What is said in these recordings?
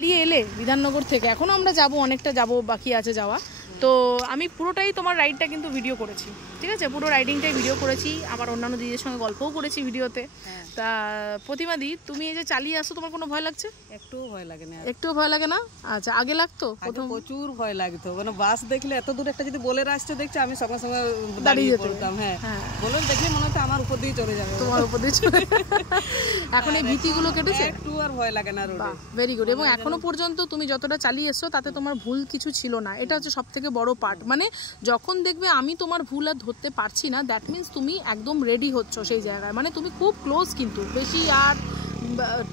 চালিয়ে এলে বিধাননগর থেকে, এখনও আমরা যাব, অনেকটা যাব, বাকি আছে যাওয়া। তো আমি পুরোটাই তোমার রাইডটা কিন্তু ভিডিও করেছি, ঠিক আছে, পুরো রাইডিংটাই ভিডিও করেছি, আবার অন্যান্য দিদিদের সঙ্গে গল্পও করেছি ভিডিওতে। তা প্রতিমাদি, তুমি এই যে চালিয়ে আসো, তোমার কোনো ভয় লাগছে? একটুও ভয় লাগে না। একটুও ভয় লাগে না? আচ্ছা, আগে লাগতো? প্রচুর ভয় লাগতো, মানে বাস দেখলে এত দূর একটা যদি বলে আসছে দেখছে, আমি সঙ্গে সঙ্গে দাঁড়িয়ে পড়তাম। হ্যাঁ, বলে দেখলে মনে হতো আমার উপর দিয়ে চলে যাবে, তোমার উপর দিয়ে চলে। এখন এই ভীতিগুলো কেটেছে, একটু আর ভয় লাগে না রোডে। Very good. এবং এখনো পর্যন্ত তুমি যতটা চালিয়ে এসছো তাতে তোমার ভুল কিছু ছিল না, এটা হচ্ছে সব থেকে বড় পার্ট। মানে যখন দেখবে আমি তোমার ভুল আর ধরতে পারছি না, দ্যাট মিনস তুমি একদম রেডি হচ্ছ সেই জায়গায়, মানে তুমি খুব ক্লোজ, কিন্তু বেশি আর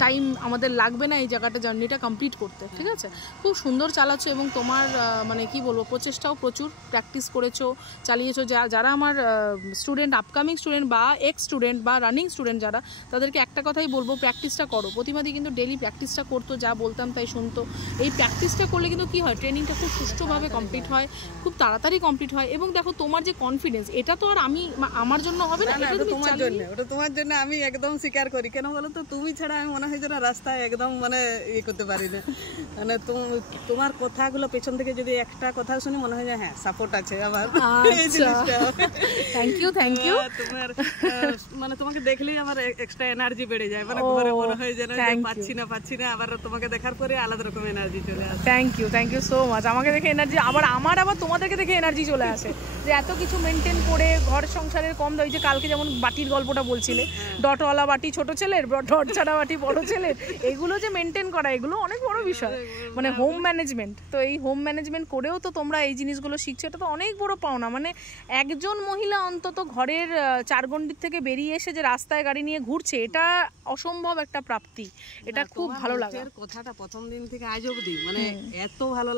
টাইম আমাদের লাগবে না এই জায়গাটা জার্নিটা কমপ্লিট করতে, ঠিক আছে। খুব সুন্দর চালাচ্ছ এবং তোমার মানে কি বলবো, প্রচেষ্টাও প্রচুর, প্র্যাকটিস করেছো, চালিয়েছো। যারা আমার স্টুডেন্ট, আপকামিং স্টুডেন্ট বা এক্স স্টুডেন্ট বা রানিং স্টুডেন্ট যারা, তাদেরকে একটা কথাই বলবো, প্র্যাকটিসটা করো। প্রতিমাদি কিন্তু ডেলি প্র্যাকটিসটা করতো, যা বলতাম তাই শুনতো। এই প্র্যাকটিসটা করলে কিন্তু কি হয়, ট্রেনিংটা খুব সুষ্ঠুভাবে কমপ্লিট হয়, খুব তাড়াতাড়ি কমপ্লিট হয়। এবং দেখো তোমার যে কনফিডেন্স, এটা তো আর আমি আমার জন্য হবে না, এটা তোমার জন্য, ওটা তোমার জন্য আমি একদম স্বীকার করি। কেন বলো তো, তুমি ছাড়া আমি মনে হয় যেন রাস্তায় একদম মানে ইয়ে করতে পারি না। মানে তোমার কথাগুলো পেছন থেকে যদি একটা কথা শুনি, মনে হয় যে হ্যাঁ সাপোর্ট আছে আমার। Thank you, thank you. তোমার মানে তোমাকে দেখলেই আমার এক্সট্রা এনার্জি বেড়ে যায়, মানে ঘরে মনে হয় যেন পাচ্ছি না, আবার তোমাকে দেখার পরে আলাদা রকম এনার্জি চলে আসে। Thank you so much. আমাকে দেখে এনার্জি, আবার তোমাদেরকে দেখে এনার্জি চলে আসে, যে এত কিছু মেনটেন করে ঘর সংসারের কম দাও। যে কালকে যেমন বাটির গল্পটা বলছিলে, ডটওয়ালা বাটি ছোট ছেলের, ডট ছাড়া বাটি বড় ছেলের, এগুলো যে মেনটেন করা, এগুলো অনেক বড় বিষয়, মানে হোম ম্যানেজমেন্ট। তো এই হোম ম্যানেজমেন্ট করেও তো তোমরা এই জিনিসগুলো শিখছো, এটা তো অনেক বড় পাওনা। মানে একজন মহিলা অন্তত ঘরের চারগণ্ডির থেকে বেরিয়ে এসে যে রাস্তায় গাড়ি নিয়ে ঘুরছে, এটা অসম্ভব একটা প্রাপ্তি, এটা খুব ভালো লাগে। কথাটা প্রথম দিন থেকে আজ অবধি মানে এত ভালো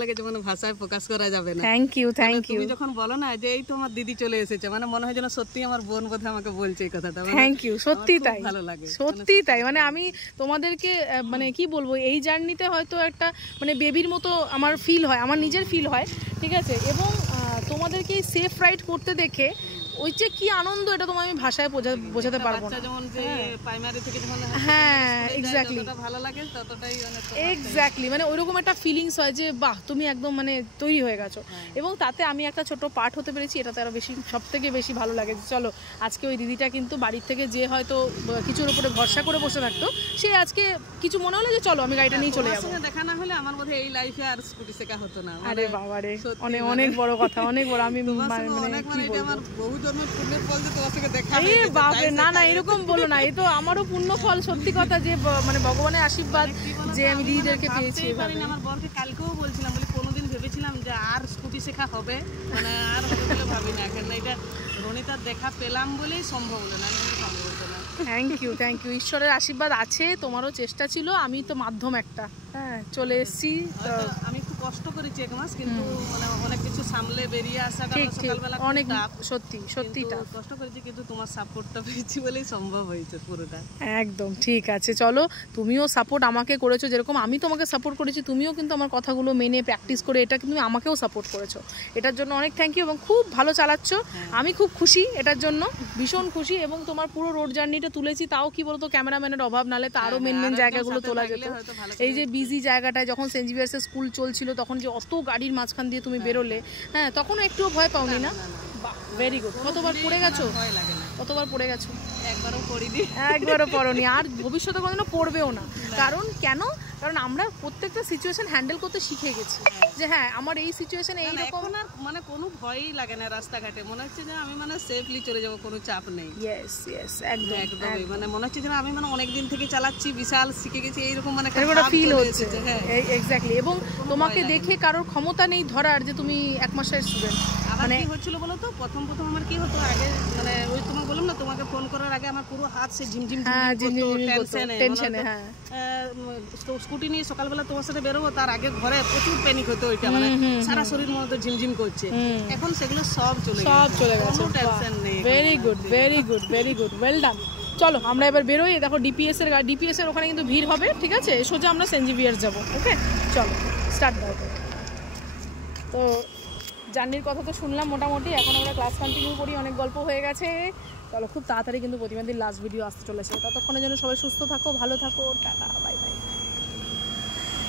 লাগে যে মানে ভাষায় প্রকাশ করা যাবে না। Thank you. তুমি যখন বলো না যে এই তো আমার দিদি চলে এসেছে, মানে মনে হয় যেন সত্যি আমার বোন বোধহয় আমাকে বলছে এই কথাটা। থ্যাংক ইউ, সত্যি তাই, ভালো লাগে, সত্যি তাই। মানে আমি তোমাদেরকে মানে কি বলবো, এই জার্নিতে হয়তো একটা মানে বেবির মতো আমার ফিল হয়, আমার নিজের ফিল হয়, ঠিক আছে। এবং তোমাদেরকে সেফ রাইড করতে দেখে ওই যে কি আনন্দ, এটা তোমার আমি ভাষায় বোঝাতে পারবো না। হ্যাঁ, এক্স্যাক্টলি, এক্স্যাক্টলি, মানে ওইরকম একটা ফিলিংস হয় যে বাহ, তুমি একদম মানে তৈরি হয়ে গেছো। এবং তাতে আমি একটা ছোট পার্ট হতে পেরেছি, এটাতে আরো বেশি, সব থেকে বেশি ভালো লাগে। চলো, আজকে ওই দিদিটা কিন্তু বাড়ির থেকে যে হয়তো কিছুর উপরে ভরসা করে বসে থাকতো, সে আজকে কিছু মনে হলো যে চলো আমি গাড়িটা নিয়ে চলে যাবো। দেখা না হলে আমার বোধহয় এই লাইফে আর স্কুটি শেখা হতো না। আরে বাবা রে, অনেক বড় কথা, অনেক বড়। আমি না এরকম বলো না, এই তো আমারও পুণ্য ফল, সত্যি কথা, যে মানে ভগবানের আশীর্বাদ যে আমি দিদিদেরকে পেয়েছি। আমার বরকে কালকেও বলছিলাম, বলে কোনোদিন ভেবেছিলাম যে আর স্কুটি শেখা হবে, মানে আর হবে বলে ভাবি না, কেন এটা রনিতার দেখা পেলাম বলেই সম্ভব হলো না। থ্যাংক ইউ, ঈশ্বরের আশীর্বাদ আছে, তোমারও চেষ্টা ছিল, আমি তো মাধ্যম একটা। হ্যাঁ, চলে এসেছি। আমি একটু কষ্ট করেছি এক মাস, কিন্তু মানে অনেক কিছু সামলে বেরিয়ে আসাটা সকালবেলা অনেক সত্যি কষ্ট করেছি, কিন্তু তোমার সাপোর্টটা পেয়েছি বলেই সম্ভব হয়েছে পুরোটা। একদম ঠিক আছে। চলো, তুমিও সাপোর্ট আমাকে করেছো, যেরকম আমি তোমাকে সাপোর্ট করেছি, তুমিও কিন্তু আমার কথাগুলো মেনে প্র্যাকটিস করে এটা কিন্তু আমাকেও সাপোর্ট করেছো, এটার জন্য অনেক থ্যাংক ইউ। এবং খুব ভালো চালাচ্ছ, আমি খুব খুশি এটার জন্য, ভীষণ খুশি। এবং তোমার পুরো রোড জার্নিটা তুলেছি, তাও কি বলতো ক্যামেরাম্যানের অভাব, নালে তো আরো মেন জায়গাগুলো তোলা যেত। এই যে বিজি জায়গাটায় যখন সেন্ট জেভিয়ার্সের স্কুল চলছিল, তখন যে অত গাড়ির মাঝখান দিয়ে তুমি বেরোলে, হ্যাঁ, তখনও একটুও ভয় পাওনি না? Very good. কতবার পড়ে গেছো? কতবার পড়ে গেছো? একবারও পড়োনি, আর ভবিষ্যতে কোনোদিনও পড়বেও না। কারণ আমরা প্রত্যেকটা সিচুয়েশন হ্যান্ডেল করতে শিখে গেছি, যে হ্যাঁ আমার এই সিচুয়েশন এইরকম, মানে কোনো ভয়ই লাগে না রাস্তাঘাটে, মনে হচ্ছে যে আমি মানে সেফলি চলে যাবো, কোনো চাপ নেই। একদমই মানে মনে হচ্ছে যে আমি মানে অনেক দিন থেকে চালাচ্ছি, বিশাল শিখে গেছি, এইরকম মানে একটা ফিল হচ্ছে। হ্যাঁ, এক্স্যাক্টলি। এবং তোমাকে দেখে কারোর ক্ষমতা নেই ধরার যে তুমি এক মাসের স্টুডেন্ট। মানে কি হচ্ছিল বলো তো, প্রথম আমার কি হতো আগে, মানে ওই তোমাকে বললাম না, তোমাকে ফোন করার আগে আমার পুরো হাত সে ঝিমঝিম টেনশনে। স্কুটি নিয়ে সকালবেলা তোমার সাথে বেরোবো, তার আগে ঘরে প্রচুর প্যানিক হতো, ওইটা মানে সারা শরীর মনে হতো ঝিমঝিম করছে। এখন সেগুলো সব চলে গেছে, কোনো টেনশন নেই। Very good, well done. চলো আমরা এবার বেরোই। দেখো ডিপিএস এর ওখানে কিন্তু ভিড় হবে, ঠিক আছে। সোজা আমরা সেন্ট জেভিয়ার্স যাবো। ওকে, চলো স্টার্ট দাও। তো জার্নির কথা তো শুনলাম মোটামুটি, এখন আমরা ক্লাস কন্টিনিউ করি, অনেক গল্প হয়ে গেছে। চলো, খুব তাড়াতাড়ি কিন্তু প্রতিমাদির লাস্ট ভিডিও আসতে চলেছে। ততক্ষণের জন্য সবাই সুস্থ থাকো, ভালো থাকো, টাটা, বাই।